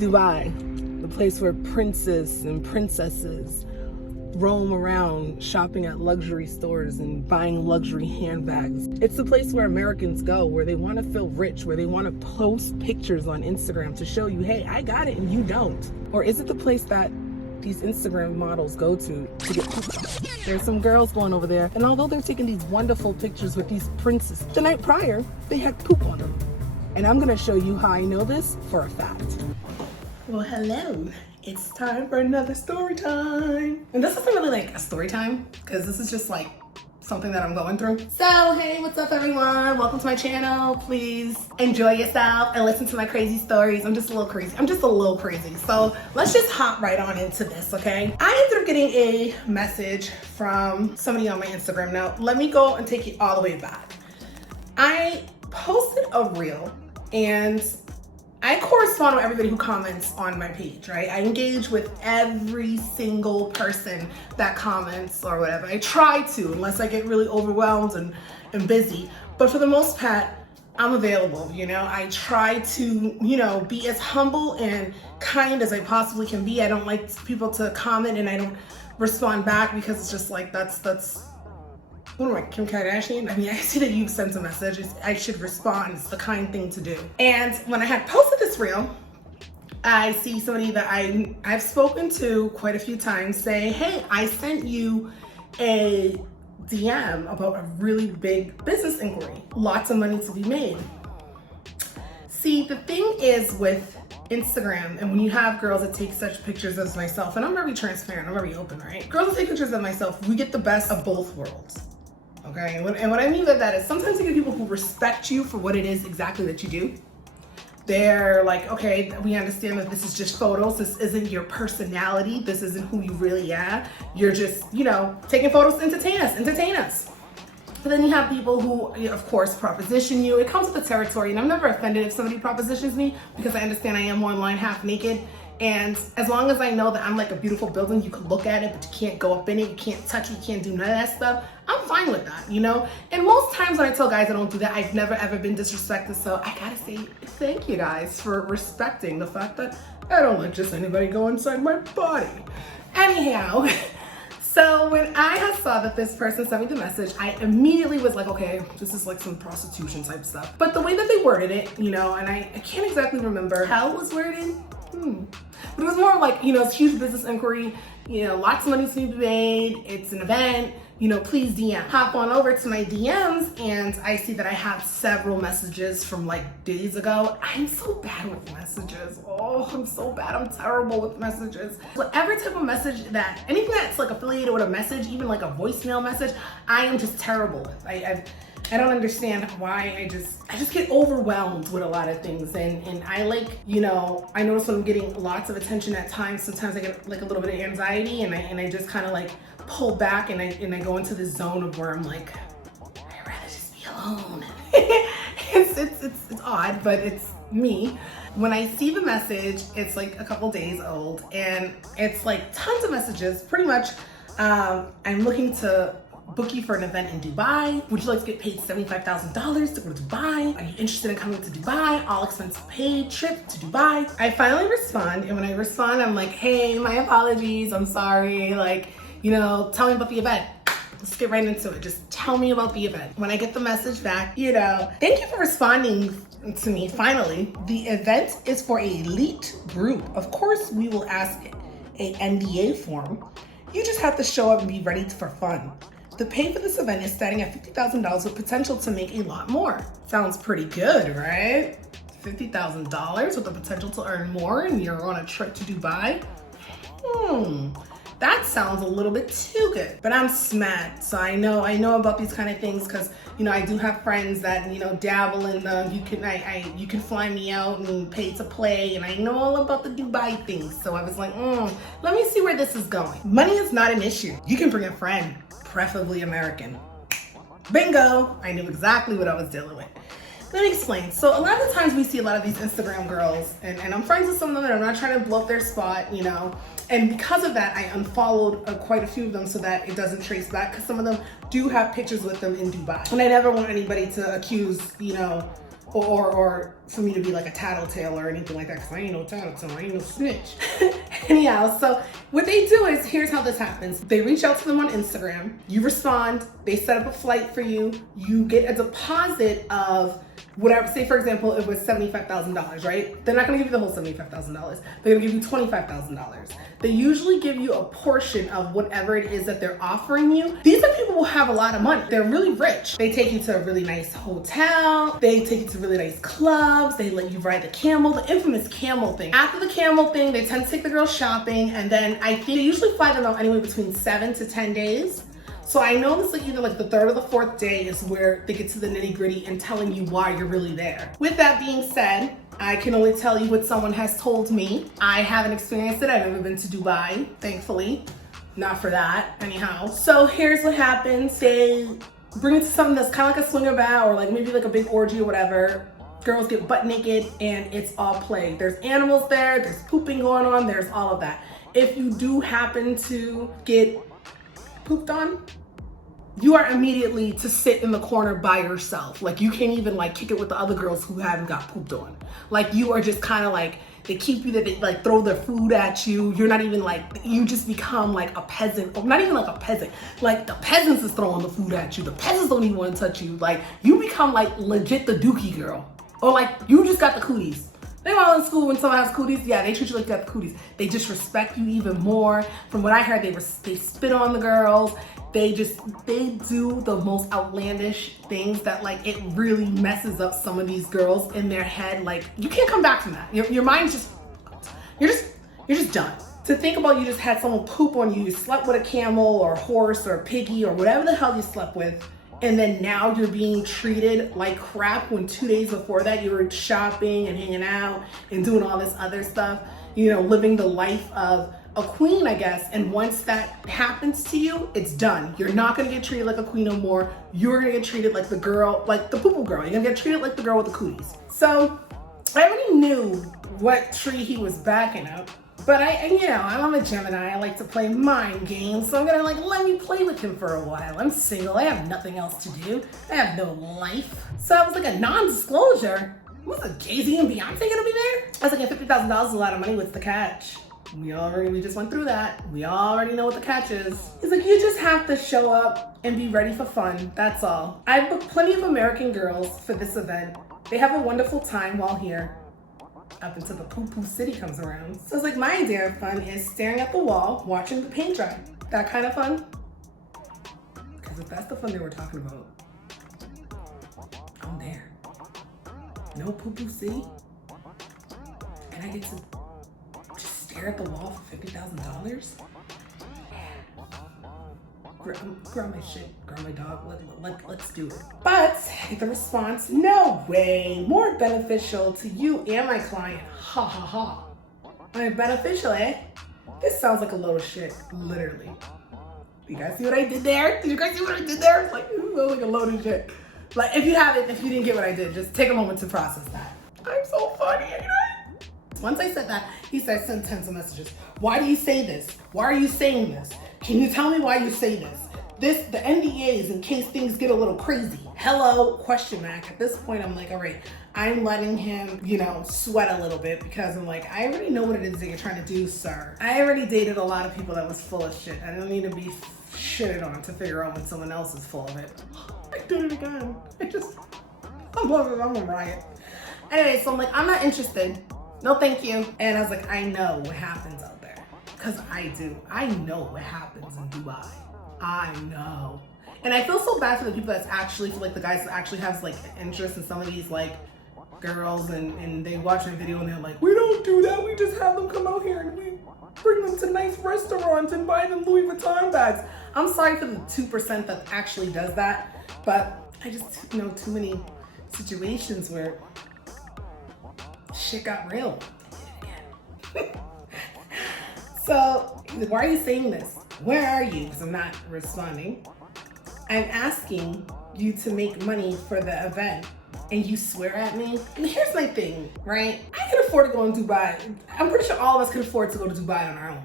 Dubai, the place where princes and princesses roam around shopping at luxury stores and buying luxury handbags. It's the place where Americans go, where they want to feel rich, where they want to post pictures on Instagram to show you, hey, I got it and you don't. Or is it the place that these Instagram models go to get pooped? There's some girls going over there, and although they're taking these wonderful pictures with these princes, the night prior, they had poop on them. And I'm gonna show you how I know this for a fact. Well, hello. It's time for another story time. And this isn't really like a story time, because this is just like something that I'm going through. So, hey, what's up everyone? Welcome to my channel. Please enjoy yourself and listen to my crazy stories. I'm just a little crazy. So let's just hop right on into this, okay? I ended up getting a message from somebody on my Instagram. Now, let me go and take it all the way back. I posted a reel and I correspond with everybody who comments on my page, right? I engage with every single person that comments or whatever. I try to, unless I get really overwhelmed and busy. But for the most part, I'm available, you know? I try to, be as humble and kind as I possibly can be. I don't like people to comment and I don't respond back because it's just like, that's what am I, Kim Kardashian? I mean, I see that you've sent a message. I should respond. It's the kind thing to do. And when I had posted this reel, I see somebody that I've spoken to quite a few times say, hey, I sent you a DM about a really big business inquiry. Lots of money to be made. See, the thing is with Instagram, and when you have girls that take such pictures as myself, and I'm very transparent, I'm very open, right? Girls that take pictures of myself, we get the best of both worlds. Okay, and what I mean by that is sometimes you get people who respect you for what it is exactly that you do. They're like, okay, we understand that this is just photos. This isn't your personality. This isn't who you really are. You're just, taking photos to entertain us. But then you have people who, of course, proposition you. It comes with the territory, and I'm never offended if somebody propositions me because I understand I am online half naked. And as long as I know that I'm like a beautiful building, you can look at it, but you can't go up in it, you can't touch it, you can't do none of that stuff, I'm fine with that, And most times when I tell guys I don't do that, I've never ever been disrespected. So I gotta say thank you guys for respecting the fact that I don't let just anybody go inside my body. Anyhow, so when I had saw that this person sent me the message, I immediately was like, okay, this is like some prostitution type stuff. But the way that they worded it, and I can't exactly remember how it was worded. But it was more like, it's a huge business inquiry, lots of money to be made, it's an event, please DM. Hop on over to my DMs and I see that I have several messages from like days ago. I'm so bad with messages. Oh, I'm so bad. I'm terrible with messages. Whatever type of message anything that's like affiliated with a message, even like a voicemail message, I am just terrible with. I don't understand why. I just get overwhelmed with a lot of things, and I like, I notice when I'm getting lots of attention at times, sometimes I get like a little bit of anxiety, and I just kind of like pull back, and I go into this zone of where I'm like, I'd rather just be alone. It's odd, but it's me. When I see the message, it's like a couple days old, and it's like tons of messages. Pretty much, I'm looking to book you for an event in Dubai. Would you like to get paid $75,000 to go to Dubai? Are you interested in coming to Dubai? All expenses paid, trip to Dubai. I finally respond, and when I respond, I'm like, hey, my apologies, I'm sorry, tell me about the event. Let's get right into it. Just tell me about the event. When I get the message back, thank you for responding to me, finally. The event is for an elite group. Of course, we will ask a NDA form. You just have to show up and be ready for fun. The pay for this event is starting at $50,000 with potential to make a lot more. Sounds pretty good, right? $50,000 with the potential to earn more, and you're on a trip to Dubai? That sounds a little bit too good. But I'm smart, so I know about these kind of things because I do have friends that dabble in the you can fly me out and pay to play, and I know all about the Dubai things. So I was like, let me see where this is going. Money is not an issue. You can bring a friend, preferably American. Bingo! I knew exactly what I was dealing with. Let me explain. So a lot of the times we see a lot of these Instagram girls, and I'm friends with some of them, and I'm not trying to blow up their spot, and because of that, I unfollowed quite a few of them so that it doesn't trace back, because some of them do have pictures with them in Dubai. And I never want anybody to accuse, or for me to be like a tattletale or anything like that, because I ain't no tattletale, I ain't no snitch. Anyhow, so what they do is, here's how this happens. They reach out to them on Instagram, you respond, they set up a flight for you, you get a deposit of whatever. Say for example, it was $75,000, right? They're not gonna give you the whole $75,000. They're gonna give you $25,000. They usually give you a portion of whatever it is that they're offering you. These are people who have a lot of money. They're really rich. They take you to a really nice hotel. They take you to really nice clubs. They let you ride the camel, the infamous camel thing. After the camel thing, they tend to take the girls shopping, and then I think they usually fly them out anywhere between 7 to 10 days. So I know it's like either like the 3rd or the 4th day is where they get to the nitty gritty and telling you why you're really there. With that being said, I can only tell you what someone has told me. I haven't experienced it. I've never been to Dubai, thankfully. Not for that, anyhow. So here's what happens. They bring it to something that's kind of like a swinger bar, or like maybe like a big orgy or whatever. Girls get butt naked and it's all play. There's animals there, there's pooping going on, there's all of that. If you do happen to get pooped on, you are immediately to sit in the corner by yourself. Like you can't even like kick it with the other girls who haven't got pooped on. Like you are just kind of like, they keep you, that they like throw their food at you. You're not even like, you just become like a peasant, or not even like a peasant. Like the peasants is throwing the food at you. The peasants don't even want to touch you. Like you become like legit the dookie girl. Or like you just got the cooties. They were all in school when someone has cooties. Yeah, they treat you like you got the cooties. They disrespect you even more. From what I heard, they spit on the girls. They do the most outlandish things that like it really messes up some of these girls in their head. Like you can't come back from that. Your mind's just, you're just done. To think about, you just had someone poop on you, you slept with a camel or a horse or a piggy or whatever the hell you slept with, and then now you're being treated like crap when 2 days before that you were shopping and hanging out and doing all this other stuff, you know, living the life of a queen, I guess. And once that happens to you, it's done. You're not gonna get treated like a queen no more. You're gonna get treated like the girl, like the poo-poo girl. You're gonna get treated like the girl with the cooties. So I already knew what tree he was backing up, but I'm a Gemini. I like to play mind games, so I'm gonna like, let me play with him for a while. I'm single, I have nothing else to do. I have no life. So I was like a non-disclosure. Was it Jay-Z and Beyonce gonna be there? I was like, $50,000 is a lot of money, what's the catch? We just went through that. We already know what the catch is. He's like, you just have to show up and be ready for fun, that's all. I've booked plenty of American girls for this event. They have a wonderful time while here, up until the poo-poo city comes around. So it's like, my idea of fun is staring at the wall, watching the paint dry. That kind of fun? Because if that's the fun they were talking about, I'm there. No poo-poo city? And I get to just stare at the wall for $50,000? Grab my shit, grab my dog, let's do it. But the response, no way, more beneficial to you and my client, ha ha ha. I mean, beneficial, eh? This sounds like a load of shit, literally. You guys see what I did there? Did you guys see what I did there? It's like, this sounds like a load of shit. Like, if you didn't get what I did, just take a moment to process that. I'm so funny, ain't I? Once I said that, he started sending tons of messages. Why do you say this? Why are you saying this? Can you tell me why you say this? The NDAs in case things get a little crazy. Hello, question mark. At this point, I'm like, all right, I'm letting him, sweat a little bit, because I'm like, I already know what it is that you're trying to do, sir. I already dated a lot of people that was full of shit. I don't need to be shitted on to figure out when someone else is full of it. I did it again. I'm a riot. Anyway, so I'm like, I'm not interested. No, thank you. And I was like, I know what happens out there. Because I do. I know what happens in Dubai. I know. And I feel so bad for the people that's actually, for like the guys that actually has like interest in some of these like girls, and they watch my video and they're like, we don't do that. We just have them come out here and we bring them to nice restaurants and buy them Louis Vuitton bags. I'm sorry for the 2% that actually does that, but I just know too many situations where shit got real. So, why are you saying this? Where are you? Because I'm not responding. I'm asking you to make money for the event, and you swear at me? And here's my thing, right? I can afford to go in Dubai. I'm pretty sure all of us can afford to go to Dubai on our own.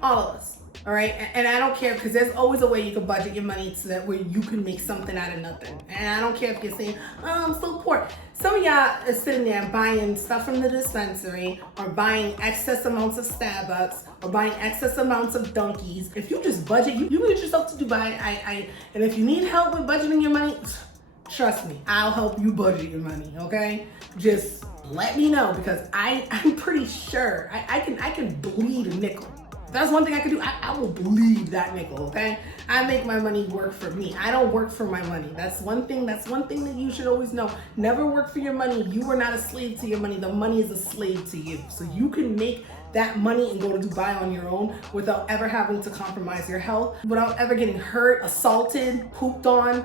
All of us. All right, and I don't care, because there's always a way you can budget your money so that where you can make something out of nothing. And I don't care if you're saying, oh, I'm so poor. Some of y'all are sitting there buying stuff from the dispensary, or buying excess amounts of Starbucks, or buying excess amounts of Dunkies. If you just budget, you can get yourself to Dubai. And if you need help with budgeting your money, trust me, I'll help you budget your money, okay? Just let me know, because I'm pretty sure I can bleed a nickel. That's one thing I can do. I will bleed that nickel, okay? I make my money work for me. I don't work for my money. That's one thing that you should always know. Never work for your money. You are not a slave to your money. The money is a slave to you. So you can make that money and go to Dubai on your own without ever having to compromise your health, without ever getting hurt, assaulted, pooped on.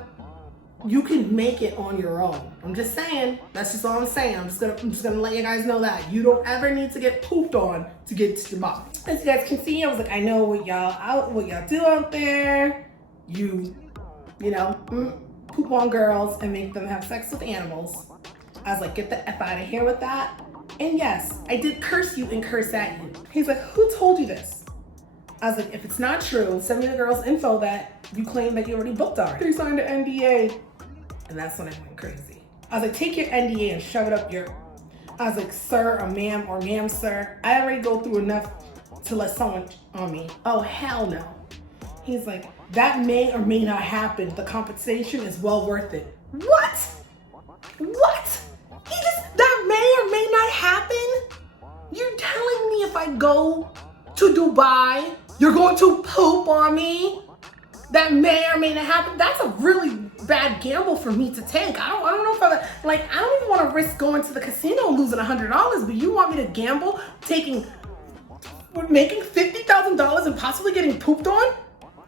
You can make it on your own. I'm just saying. That's just all I'm saying. I'm just gonna let you guys know that you don't ever need to get pooped on to get to Dubai. As you guys can see, I was like, I know what y'all do out there. You know, poop on girls and make them have sex with animals. I was like, get the F out of here with that. And yes, I did curse you and curse at you. He's like, who told you this? I was like, if it's not true, send me the girl's info that you claim that you already booked already. They signed an NDA. And that's when I went crazy. I was like, take your NDA and shove it up your... I was like, sir or ma'am, sir. I already go through enough to let someone on me. Oh, hell no. He's like, that may or may not happen. The compensation is well worth it. What? What? That may or may not happen? You're telling me if I go to Dubai, you're going to poop on me? That may or may not happen? That's a really bad gamble for me to take. I don't know if I don't even want to risk going to the casino and losing $100, but you want me to gamble making $50,000 and possibly getting pooped on?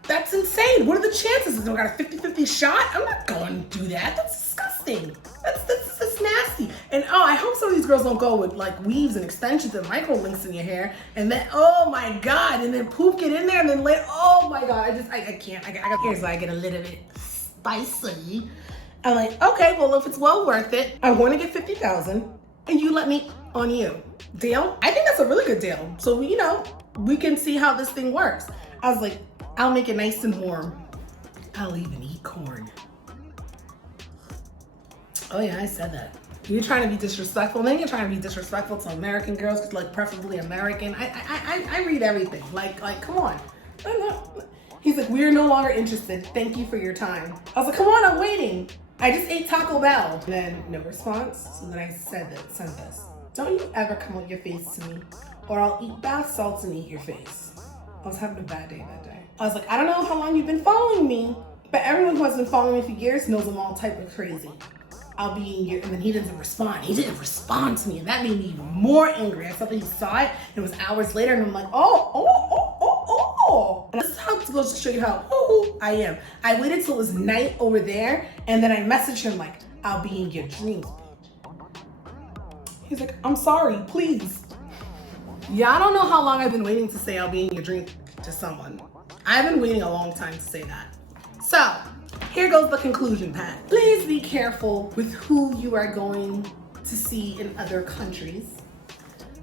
That's insane. What are the chances? I got a 50-50 shot? I'm not going to do that. That's disgusting. That's nasty. And I hope some of these girls don't go with like weaves and extensions and micro links in your hair, and then oh my god, and then poop get in there, and then oh my god, I can't. Here's why I get a little bit spicy. I'm like, okay, well, if it's well worth it, I want to get 50,000, and you let me on you. Deal? I think that's a really good deal. So we can see how this thing works. I was like, I'll make it nice and warm. I'll even eat corn. Oh yeah, I said that. You're trying to be disrespectful, and then you're trying to be disrespectful to American girls, like preferably American. I read everything. Like, come on. He's like, we're no longer interested. Thank you for your time. I was like, come on, I'm waiting. I just ate Taco Bell. And then no response. So then I sent this. Don't you ever come with your face to me, or I'll eat bath salts and eat your face. I was having a bad day that day. I was like, I don't know how long you've been following me, but everyone who has been following me for years knows I'm all type of crazy. I'll be in your, and then he doesn't respond. He didn't respond to me, and that made me even more angry. I thought that he saw it, and it was hours later, and I'm like, oh. And this is how it's supposed to show you how I am. I waited till it was night over there, and then I messaged him like, I'll be in your dreams. He's like, I'm sorry, please. Yeah, I don't know how long I've been waiting to say I'll be in your dreams to someone. I've been waiting a long time to say that. So, here goes the conclusion, Pat. Please be careful with who you are going to see in other countries.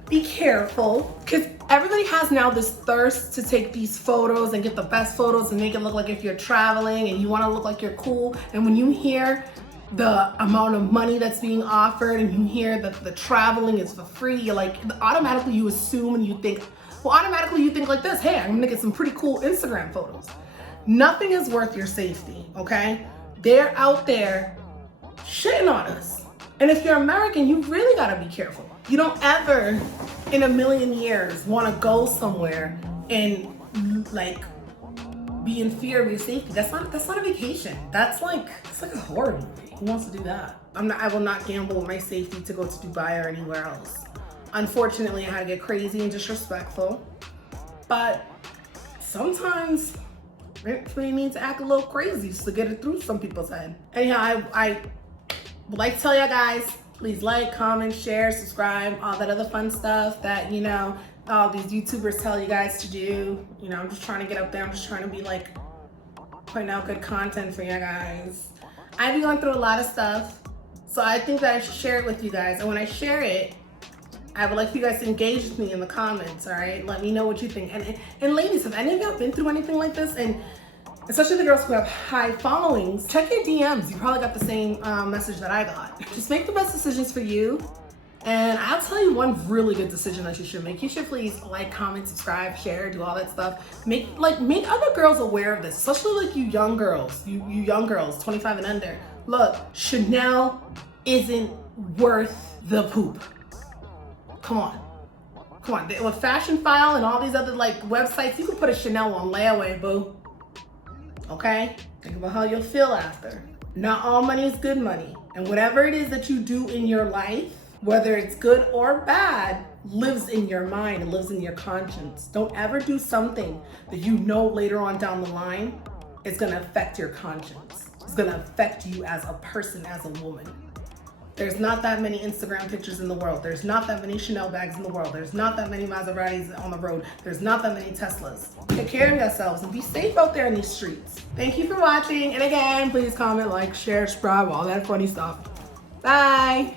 Be careful, because everybody has now this thirst to take these photos and get the best photos and make it look like if you're traveling and you want to look like you're cool. And when you hear the amount of money that's being offered and you hear that the traveling is for free, you're like, automatically you assume and you think like this, hey, I'm gonna get some pretty cool Instagram photos. Nothing is worth your safety, okay? They're out there shitting on us. And if you're American, you really gotta be careful. You don't ever in a million years wanna go somewhere and like be in fear of your safety. That's not a vacation. It's like a horror movie. Who wants to do that? I will not gamble with my safety to go to Dubai or anywhere else. Unfortunately, I had to get crazy and disrespectful. But sometimes we need to act a little crazy just to get it through some people's head. Anyhow, I would like to tell you guys, please like, comment, share, subscribe, all that other fun stuff that, all these YouTubers tell you guys to do. I'm just trying to get up there. I'm just trying to be like putting out good content for you guys. I've been going through a lot of stuff, so I think that I should share it with you guys. And when I share it, I would like for you guys to engage with me in the comments, all right? Let me know what you think. And ladies, have any of y'all been through anything like this? And especially the girls who have high followings, check your DMs. You probably got the same message that I got. Just make the best decisions for you. And I'll tell you one really good decision that you should make. You should please like, comment, subscribe, share, do all that stuff. Make other girls aware of this, especially like you young girls, you young girls, 25 and under. Look, Chanel isn't worth the poop. Come on. With Fashion File and all these other like websites, you can put a Chanel on layaway, boo. Okay? Think about how you'll feel after. Not all money is good money. And whatever it is that you do in your life, whether it's good or bad, lives in your mind and lives in your conscience. Don't ever do something that you know later on down the line is gonna affect your conscience. It's gonna affect you as a person, as a woman. There's not that many Instagram pictures in the world. There's not that many Chanel bags in the world. There's not that many Maseratis on the road. There's not that many Teslas. Take care of yourselves and be safe out there in these streets. Thank you for watching. And again, please comment, like, share, subscribe, all that funny stuff. Bye.